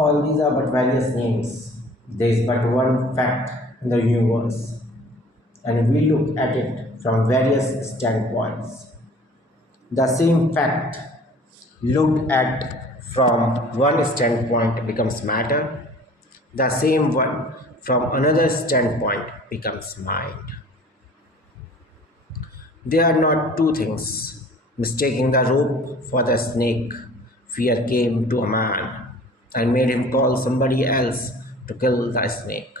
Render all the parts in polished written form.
All these are but various names. There is but one fact in the universe, and we look at it from various standpoints. The same fact looked at from one standpoint becomes matter, the same one from another standpoint becomes mind. They are not two things. Mistaking the rope for the snake, fear came to a man and made him call somebody else to kill the snake.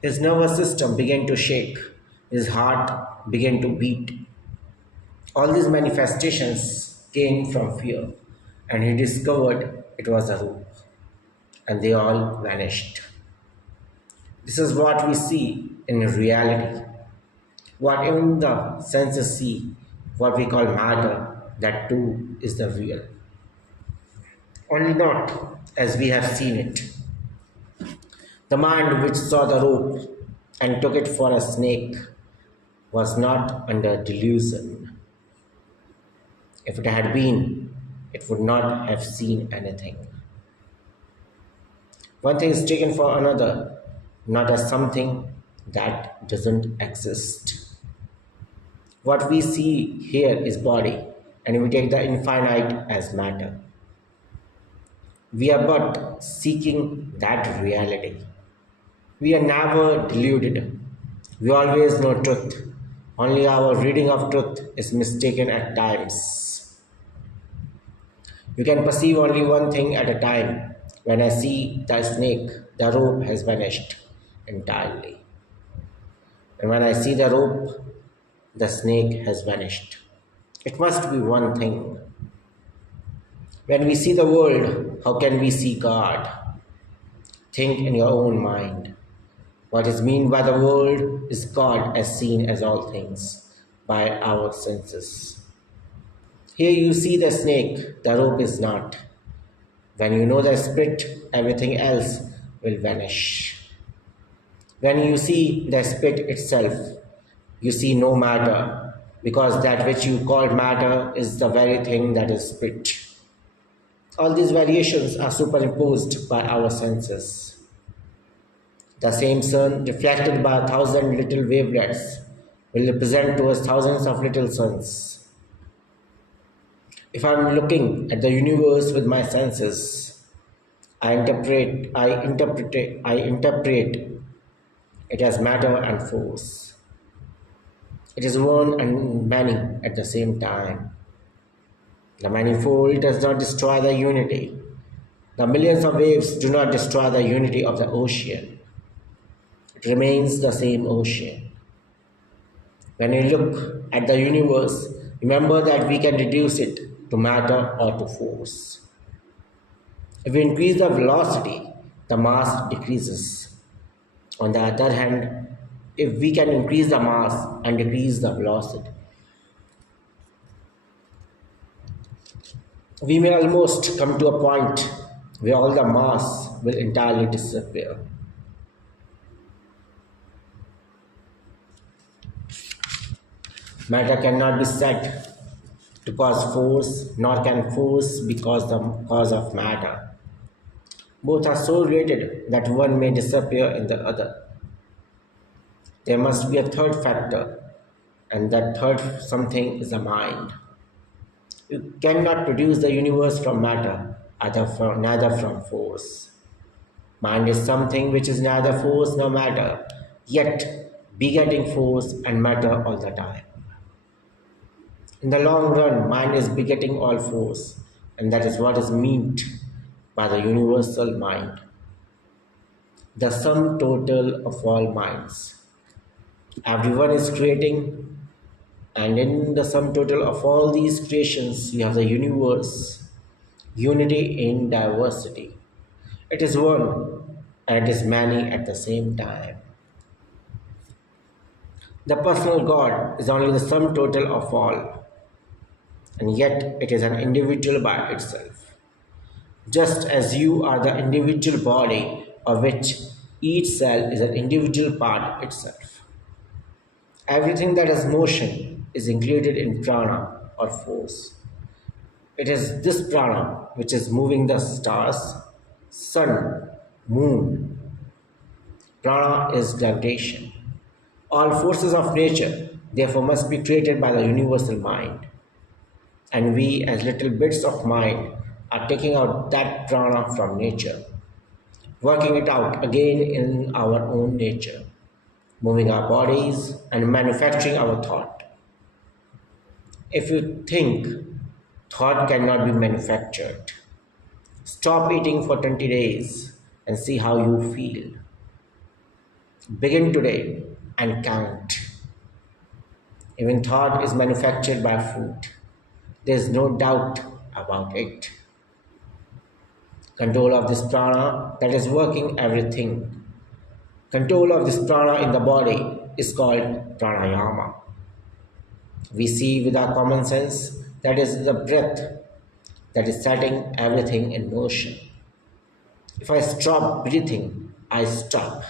His nervous system began to shake, his heart began to beat. All these manifestations came from fear, and he discovered it was a rope, and they all vanished. This is what we see in reality. What even the senses see, what we call matter, that too is the real. Only not as we have seen it. The mind which saw the rope and took it for a snake was not under delusion. If it had been, it would not have seen anything. One thing is taken for another, not as something that doesn't exist. What we see here is body, and we take the infinite as matter. We are but seeking that reality. We are never deluded. We always know truth. Only our reading of truth is mistaken at times. You can perceive only one thing at a time. When I see the snake, the rope has vanished entirely. And when I see the rope, the snake has vanished. It must be one thing. When we see the world, how can we see God? Think in your own mind. What is meant by the world is God as seen as all things by our senses. Here you see the snake, the rope is not. When you know the spirit, everything else will vanish. When you see the spirit itself, you see no matter, because that which you call matter is the very thing that is spirit. All these variations are superimposed by our senses. The same sun, reflected by 1,000 little wavelets, will represent to us thousands of little suns. If I am looking at the universe with my senses, I interpret it as matter and force. It is one and many at the same time. The manifold does not destroy the unity. The millions of waves do not destroy the unity of the ocean. It remains the same ocean. When you look at the universe, remember that we can reduce it to matter or to force. If we increase the velocity, the mass decreases. On the other hand, if we can increase the mass and decrease the velocity, we may almost come to a point where all the mass will entirely disappear. Matter cannot be said to cause force, nor can force be the cause of matter. Both are so related that one may disappear in the other. There must be a third factor, and that third something is the mind. You cannot produce the universe from matter, neither from force. Mind is something which is neither force nor matter, yet begetting force and matter all the time. In the long run, mind is begetting all force, and that is what is meant by the universal mind, the sum total of all minds. Everyone is creating, and in the sum total of all these creations, you have the universe, unity in diversity. It is one, and it is many at the same time. The personal God is only the sum total of all, and yet it is an individual by itself. Just as you are the individual body of which each cell is an individual part itself. Everything that has motion is included in prana or force. It is this prana which is moving the stars, sun, moon. Prana is gravitation. All forces of nature, therefore, must be created by the universal mind. And we, as little bits of mind, are taking out that prana from nature, working it out again in our own nature, moving our bodies and manufacturing our thought. If you think thought cannot be manufactured, stop eating for 20 days and see how you feel. Begin today and count. Even thought is manufactured by food. There is no doubt about it. Control of this prana that is working everything. Control of this prana in the body is called pranayama. We see with our common sense that is the breath that is setting everything in motion. If I stop breathing, I stop.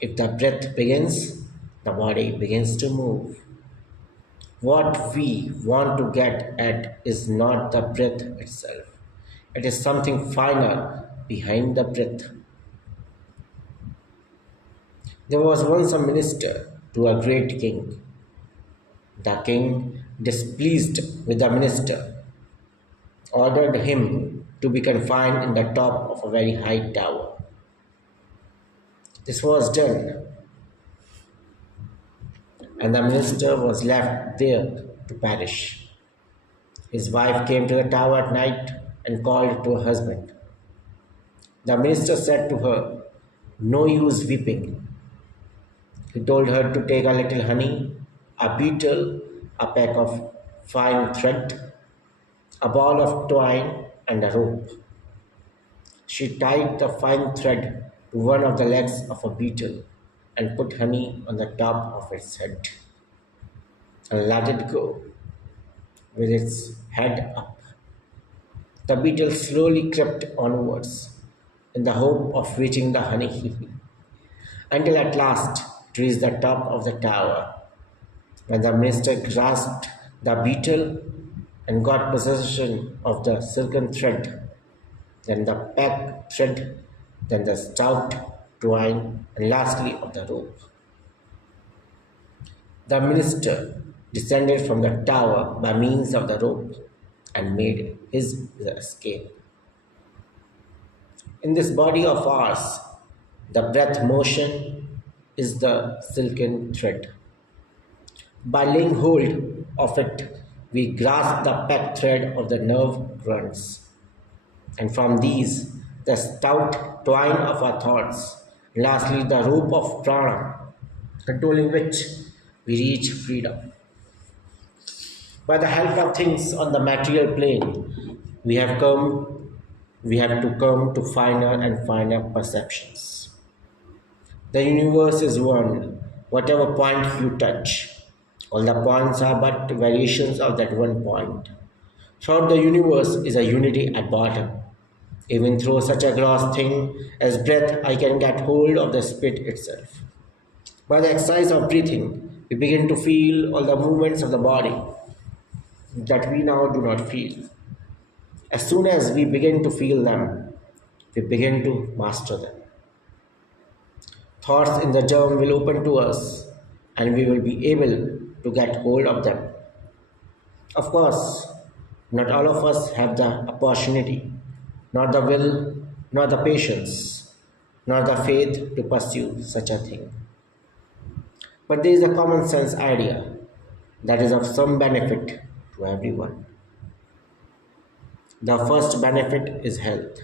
If the breath begins, the body begins to move. What we want to get at is not the breath itself. It is something finer behind the breath. There was once a minister to a great king. The king, displeased with the minister, ordered him to be confined in the top of a very high tower. This was done, and the minister was left there to perish. His wife came to the tower at night and called to her husband. The minister said to her, "No use weeping." He told her to take a little honey, a beetle, a peck of fine thread, a ball of twine, and a rope. She tied the fine thread to one of the legs of a beetle and put honey on the top of its head and let it go with its head up. The beetle slowly crept onwards in the hope of reaching the honey until at last it reached the top of the tower. When the minister grasped the beetle and got possession of the silken thread, then the pack thread, then the stout twine, and lastly of the rope, the minister descended from the tower by means of the rope and made his escape. In this body of ours, the breath motion is the silken thread. By laying hold of it, we grasp the pack thread of the nerve grunts, and from these, the stout twine of our thoughts, and lastly, the rope of prana, controlling which we reach freedom. By the help of things on the material plane, we have to come to finer and finer perceptions. The universe is one, whatever point you touch. All the points are but variations of that one point. Throughout the universe is a unity at bottom. Even through such a gross thing as breath, I can get hold of the spirit itself. By the exercise of breathing, we begin to feel all the movements of the body that we now do not feel. As soon as we begin to feel them, we begin to master them. Thoughts in the germ will open to us and we will be able to get hold of them. Of course, not all of us have the opportunity, nor the will, nor the patience, nor the faith to pursue such a thing. But there is a common sense idea that is of some benefit to everyone. The first benefit is health.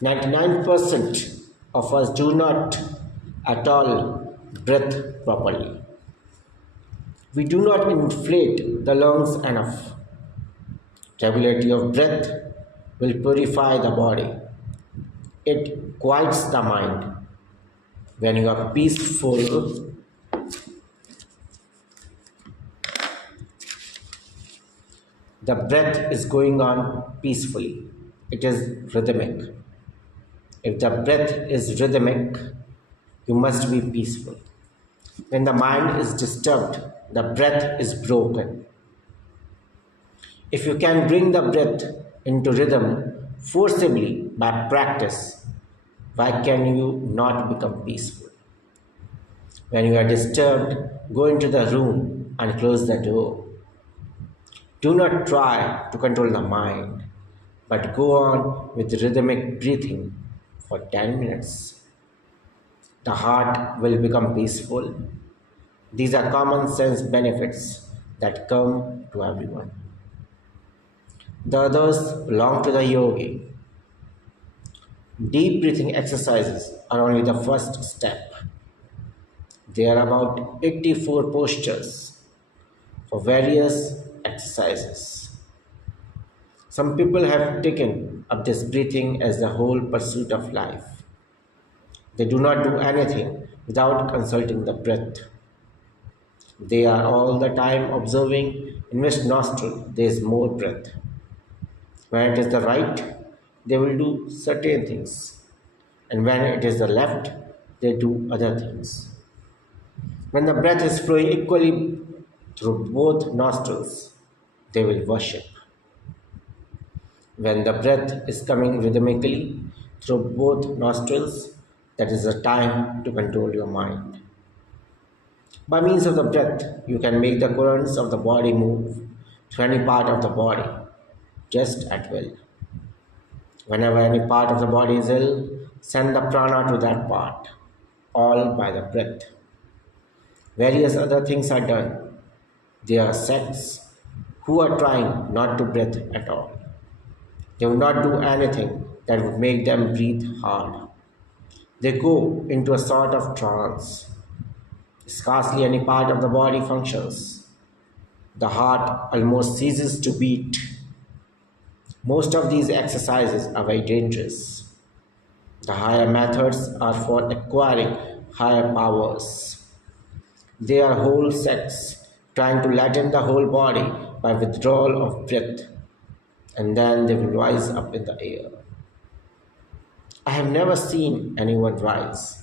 99% of us do not at all breathe properly. We do not inflate the lungs enough. Regularity of breath will purify the body. It quiets the mind. When you are peaceful, the breath is going on peacefully. It is rhythmic. If the breath is rhythmic, you must be peaceful. When the mind is disturbed, the breath is broken. If you can bring the breath into rhythm forcibly by practice, why can you not become peaceful? When you are disturbed, go into the room and close the door. Do not try to control the mind, but go on with rhythmic breathing for 10 minutes. The heart will become peaceful. These are common sense benefits that come to everyone. The others belong to the yogi. Deep breathing exercises are only the first step. There are about 84 postures for various exercises. Some people have taken up this breathing as the whole pursuit of life. They do not do anything without consulting the breath. They are all the time observing in which nostril there is more breath. When it is the right, they will do certain things, and when it is the left, they do other things. When the breath is flowing equally through both nostrils, they will worship. When the breath is coming rhythmically through both nostrils, that is the time to control your mind. By means of the breath, you can make the currents of the body move to any part of the body, just at will. Whenever any part of the body is ill, send the prana to that part, all by the breath. Various other things are done. There are sects who are trying not to breathe at all. They will not do anything that would make them breathe hard. They go into a sort of trance. Scarcely any part of the body functions. The heart almost ceases to beat. Most of these exercises are very dangerous. The higher methods are for acquiring higher powers. They are whole sects trying to laden the whole body by withdrawal of breath, and then they will rise up in the air. I have never seen anyone rise.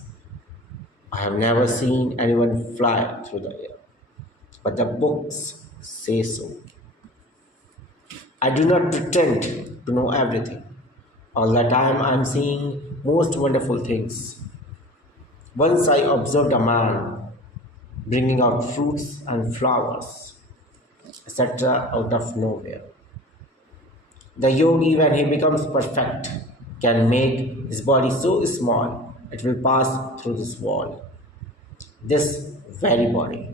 I have never seen anyone fly through the air, but the books say so. I do not pretend to know everything. All the time I am seeing most wonderful things. Once I observed a man bringing out fruits and flowers, etc., out of nowhere. The yogi, when he becomes perfect, can make his body so small it will pass through this wall, this very body.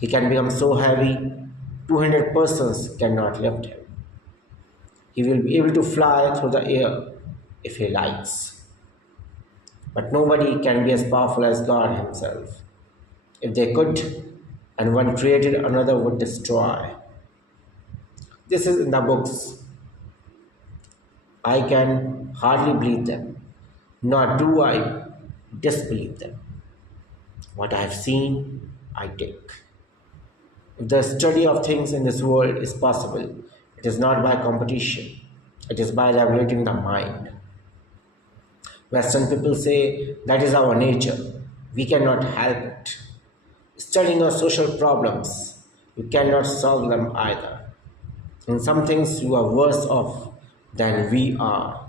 He can become so heavy, 200 persons cannot lift him. He will be able to fly through the air if he likes. But nobody can be as powerful as God Himself. If they could, and one created, another would destroy. This is in the books. I can hardly believe them, nor do I disbelieve them. What I have seen, I take. If the study of things in this world is possible, it is not by competition, it is by regulating the mind. Western people say that is our nature, we cannot help it. Studying our social problems, you cannot solve them either. In some things, you are worse off than we are.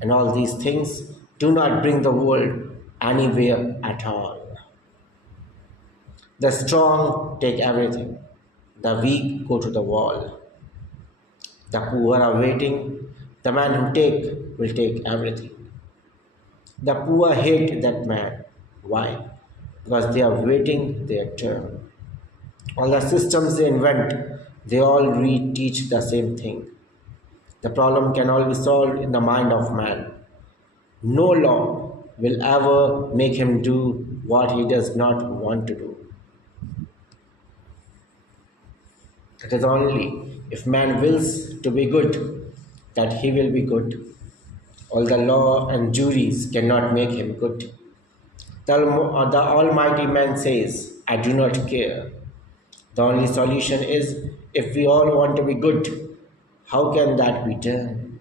And all these things do not bring the world anywhere at all. The strong take everything, the weak go to the wall. The poor are waiting, the man who will take everything. The poor hate that man. Why? Because they are waiting their turn. All the systems they invent, they all teach the same thing. The problem can all be solved in the mind of man. No law will ever make him do what he does not want to do. It is only if man wills to be good that he will be good. All the law and juries cannot make him good. The Almighty Man says, I do not care. The only solution is if we all want to be good, how can that be done?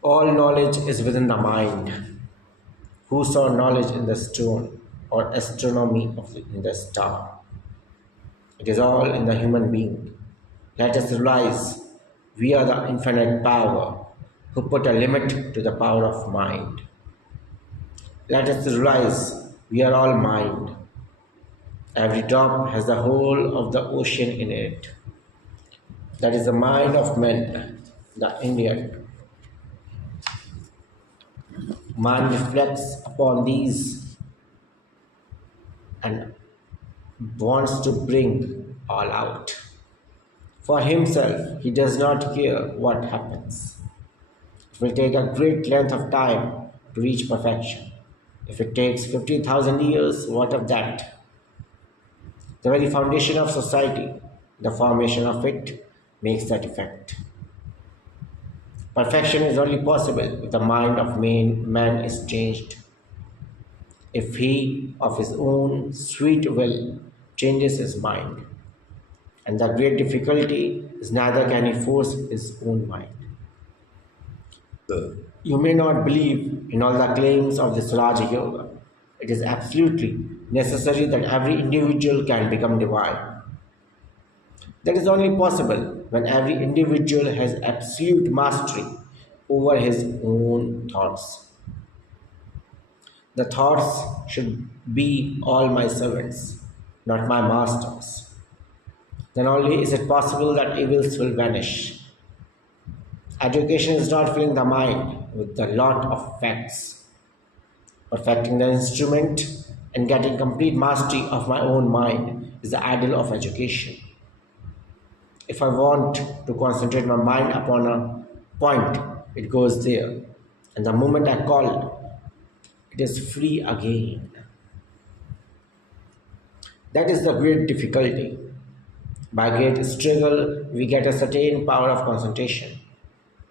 All knowledge is within the mind. Who saw knowledge in the stone or astronomy in the star? It is all in the human being. Let us realize We are the infinite power who put a limit to the power of mind. Let us realize we are all mind. Every drop has the whole of the ocean in it. That is the mind of men, the Indian. Man reflects upon these and wants to bring all out. For himself, he does not care what happens. It will take a great length of time to reach perfection. If it takes 50,000 years, what of that? The very foundation of society, the formation of it, makes that effect. Perfection is only possible if the mind of man is changed. If he, of his own sweet will, changes his mind. And the great difficulty is neither can he force his own mind. You may not believe in all the claims of this Raja Yoga. It is absolutely necessary that every individual can become divine. That is only possible when every individual has absolute mastery over his own thoughts. The thoughts should be all my servants, not my masters. Then only is it possible that evils will vanish. Education is not filling the mind with a lot of facts. Perfecting the instrument and getting complete mastery of my own mind is the ideal of education. If I want to concentrate my mind upon a point, it goes there. And the moment I call, it is free again. That is the great difficulty. By great struggle, we get a certain power of concentration,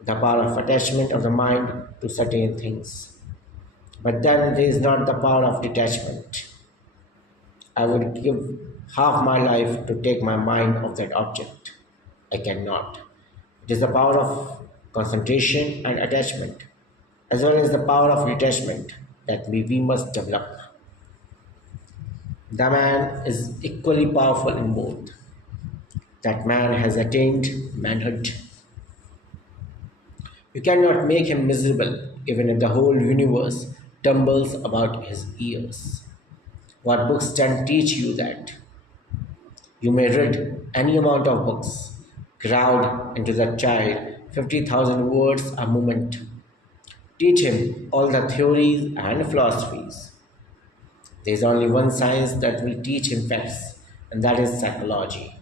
the power of attachment of the mind to certain things. But then there is not the power of detachment. I would give half my life to take my mind off that object. I cannot. It is the power of concentration and attachment, as well as the power of detachment, that we must develop. The man is equally powerful in both. That man has attained manhood. You cannot make him miserable even if the whole universe tumbles about his ears. What books can teach you that? You may read any amount of books, crowd into that child 50,000 words a moment. Teach him all the theories and philosophies. There is only one science that will teach him facts, and that is psychology.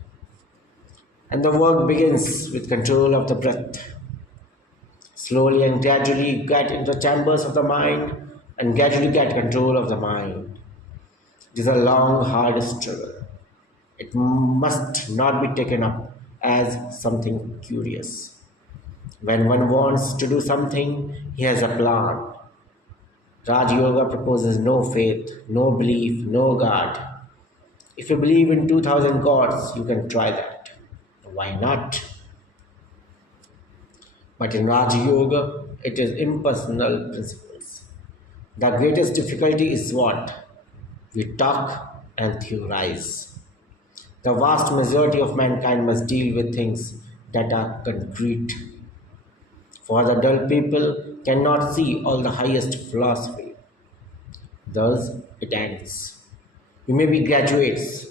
And the work begins with control of the breath. Slowly and gradually get into the chambers of the mind and gradually get control of the mind. It is a long, hard struggle. It must not be taken up as something curious. When one wants to do something, he has a plan. Raj Yoga proposes no faith, no belief, no God. If you believe in 2000 gods, you can try that. Why not? But in Raj Yoga, it is impersonal principles. The greatest difficulty is what? We talk and theorize. The vast majority of mankind must deal with things that are concrete. For the dull people cannot see all the highest philosophy. Thus it ends. You may be graduates,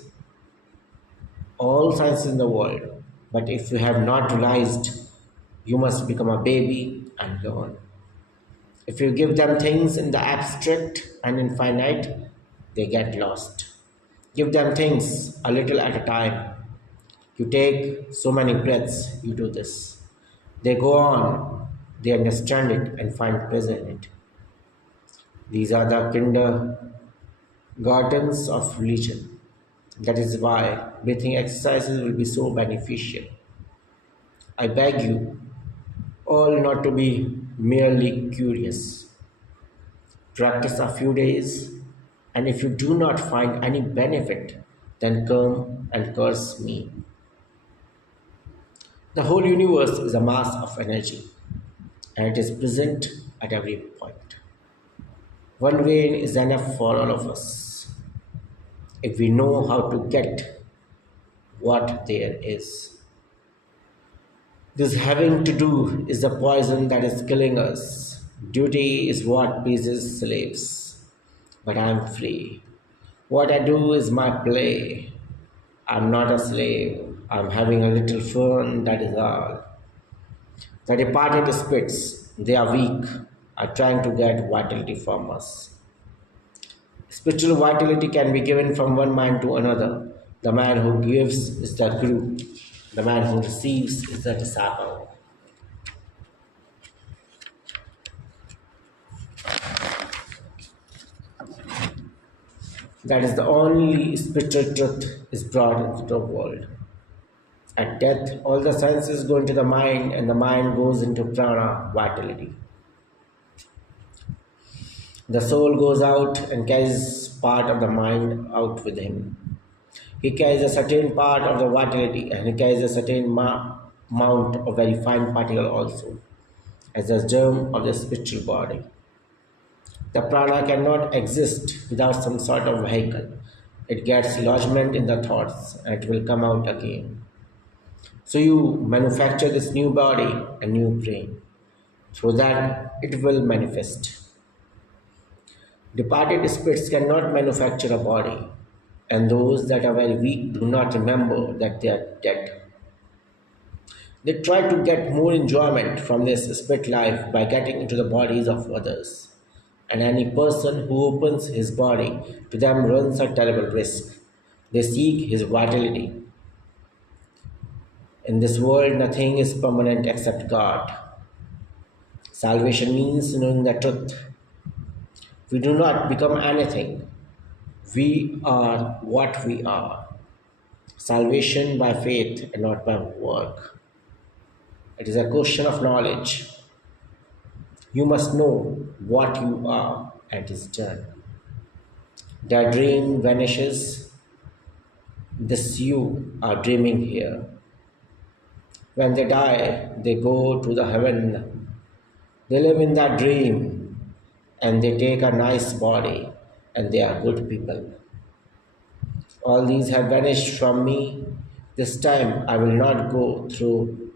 all science in the world, but if you have not realized, you must become a baby and learn. If you give them things in the abstract and infinite, they get lost. Give them things a little at a time. You take so many breaths, you do this. They go on, they understand it and find pleasure in it. These are the kindergartens of religion. That is why breathing exercises will be so beneficial. I beg you all not to be merely curious. Practice a few days, and if you do not find any benefit, then come and curse me. The whole universe is a mass of energy, and it is present at every point. One rain is enough for all of us if we know how to get what there is. This having to do is the poison that is killing us. Duty is what pleases slaves. But I am free. What I do is my play. I'm not a slave. I'm having a little fun, that is all. The departed spirits, they are weak, are trying to get vitality from us. Spiritual vitality can be given from one mind to another. The man who gives is the guru. The man who receives is the disciple. That is the only spiritual truth is brought into the world. At death, all the senses go into the mind and the mind goes into prana, vitality. The soul goes out and carries part of the mind out with him. He carries a certain part of the vitality and he carries a certain amount of very fine particle also, as the germ of the spiritual body. The prana cannot exist without some sort of vehicle. It gets lodgment in the thoughts and it will come out again. So you manufacture this new body and new brain. Through that, it will manifest. Departed spirits cannot manufacture a body, and those that are very weak do not remember that they are dead. They try to get more enjoyment from this spirit life by getting into the bodies of others. And any person who opens his body to them runs a terrible risk. They seek his vitality. In this world, nothing is permanent except God. Salvation means knowing the truth. We do not become anything. We are what we are. Salvation by faith and not by work. It is a question of knowledge. You must know what you are, and it is done. Their dream vanishes. This you are dreaming here. When they die, they go to the heaven. They live in that dream and they take a nice body and they are good people. All these have vanished from me. This time I will not go through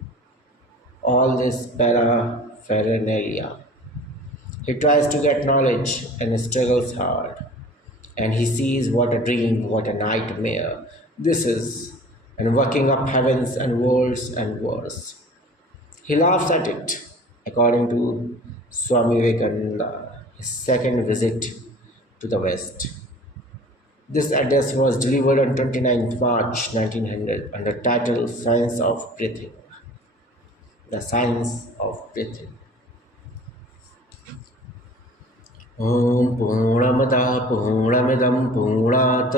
all this paraphernalia. He tries to get knowledge and struggles hard. And he sees what a dream, what a nightmare this is, and working up heavens and worlds and wars. He laughs at it, according to Swami Vivekananda, his second visit to the West. This address was delivered on 29th March 1900 under title Science of Breathing. The Science of Breathing. Om Purnamada Purnamidam Purnat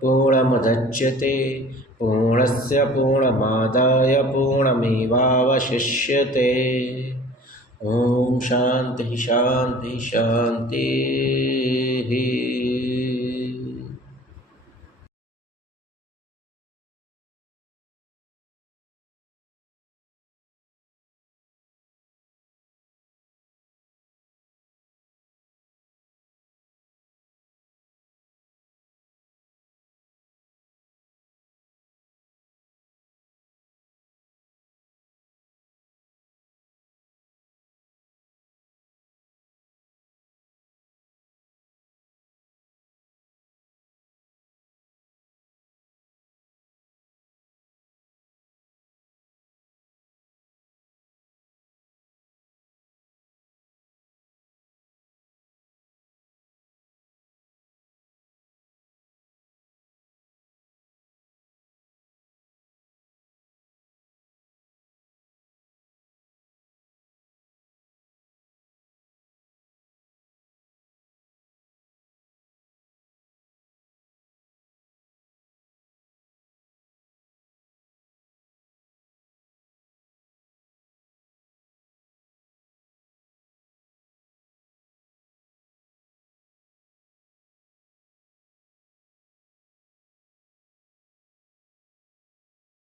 Purnamadachyate Purnasya Purnamadaya Purnamevavashishyate. Om Shanti Shanti Shanti.